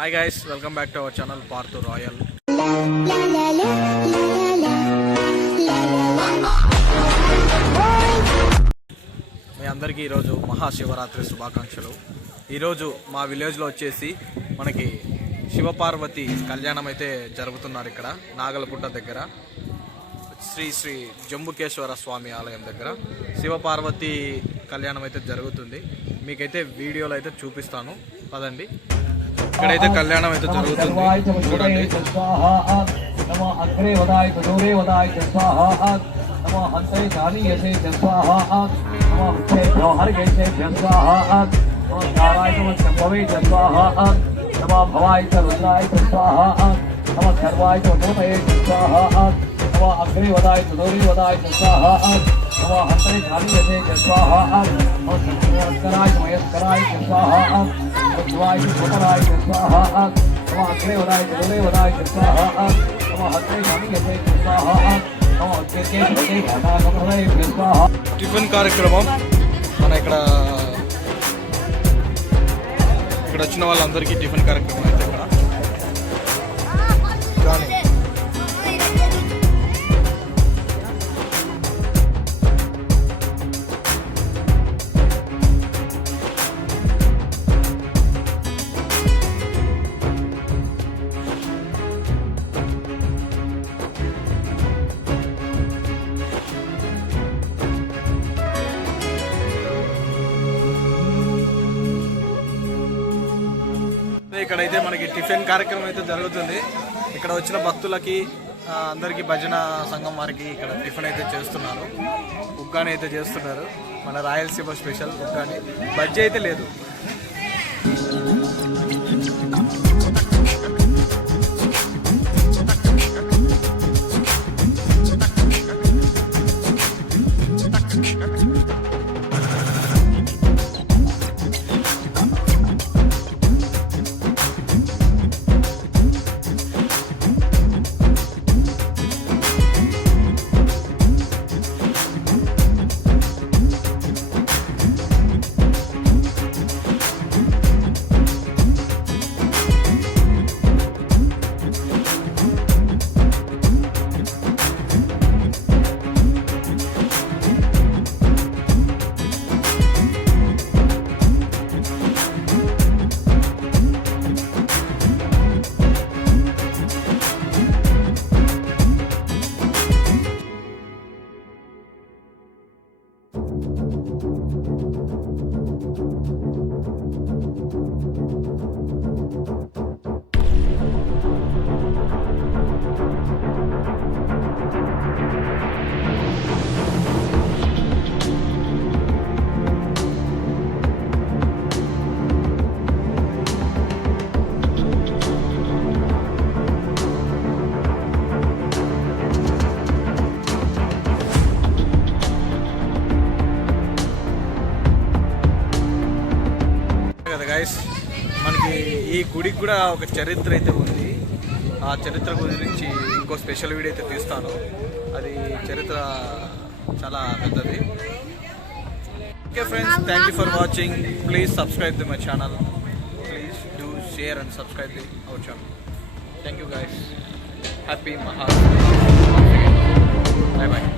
Hi guys, welcome back to our channel Parthu Royal. మీ అందరికీ ఈరోజు మహాశివరాత్రి శుభాకాంక్షలు. ఈరోజు మా విలేజ్లో వచ్చేసి మనకి శివపార్వతి కళ్యాణం అయితే జరుగుతున్నారు. ఇక్కడ నాగలగుట్ట దగ్గర శ్రీ శ్రీ జంబుకేశ్వర స్వామి ఆలయం దగ్గర శివపార్వతి కళ్యాణం అయితే జరుగుతుంది. మీకైతే వీడియోలో అయితే చూపిస్తాను, పదండి. ఇక్కడైతే కళ్యాణం అయితే జరుగుతుంది, చూడండి. అగ్నివదాయ సుదూరివదాయ స్వాహా నమో హంతరి ధాన్యతే స్వాహా నమో సంస్కరాయ మయస్కరాయ స్వాహా ఉద్వాయ సుపరాయ స్వాహా నమో అగ్నివదాయ సుదూరివదాయ స్వాహా నమో హంతరి ధాన్యతే స్వాహా నమో అగ్నికే హనాగమరాయ స్వాహా. టిఫిన్ కార్యక్రమం మన ఇక్కడ వచ్చిన వాళ్ళందరికీ టిఫిన్ కార్యక్రమం అయితే ఇక్కడ కానీ ఇక్కడైతే మనకి టిఫిన్ కార్యక్రమం అయితే జరుగుతుంది. ఇక్కడ వచ్చిన భక్తులకి అందరికీ భజన సంఘం వారికి ఇక్కడ టిఫిన్ అయితే చేస్తున్నారు. ఉగ్గాని అయితే చేస్తున్నారు, మన రాయలసీమ స్పెషల్ ఉగ్గాని. బజ్జీ అయితే లేదు. మనకి ఈ గుడికి కూడా ఒక చరిత్ర అయితే ఉంది. ఆ చరిత్ర గురించి ఇంకో స్పెషల్ వీడియో అయితే తీస్తాను. అది చరిత్ర చాలా పెద్దది. Okay friends, thank you for watching. Please subscribe my channel. Please do share and subscribe our channel. Thank you guys. Happy Maha. Bye bye.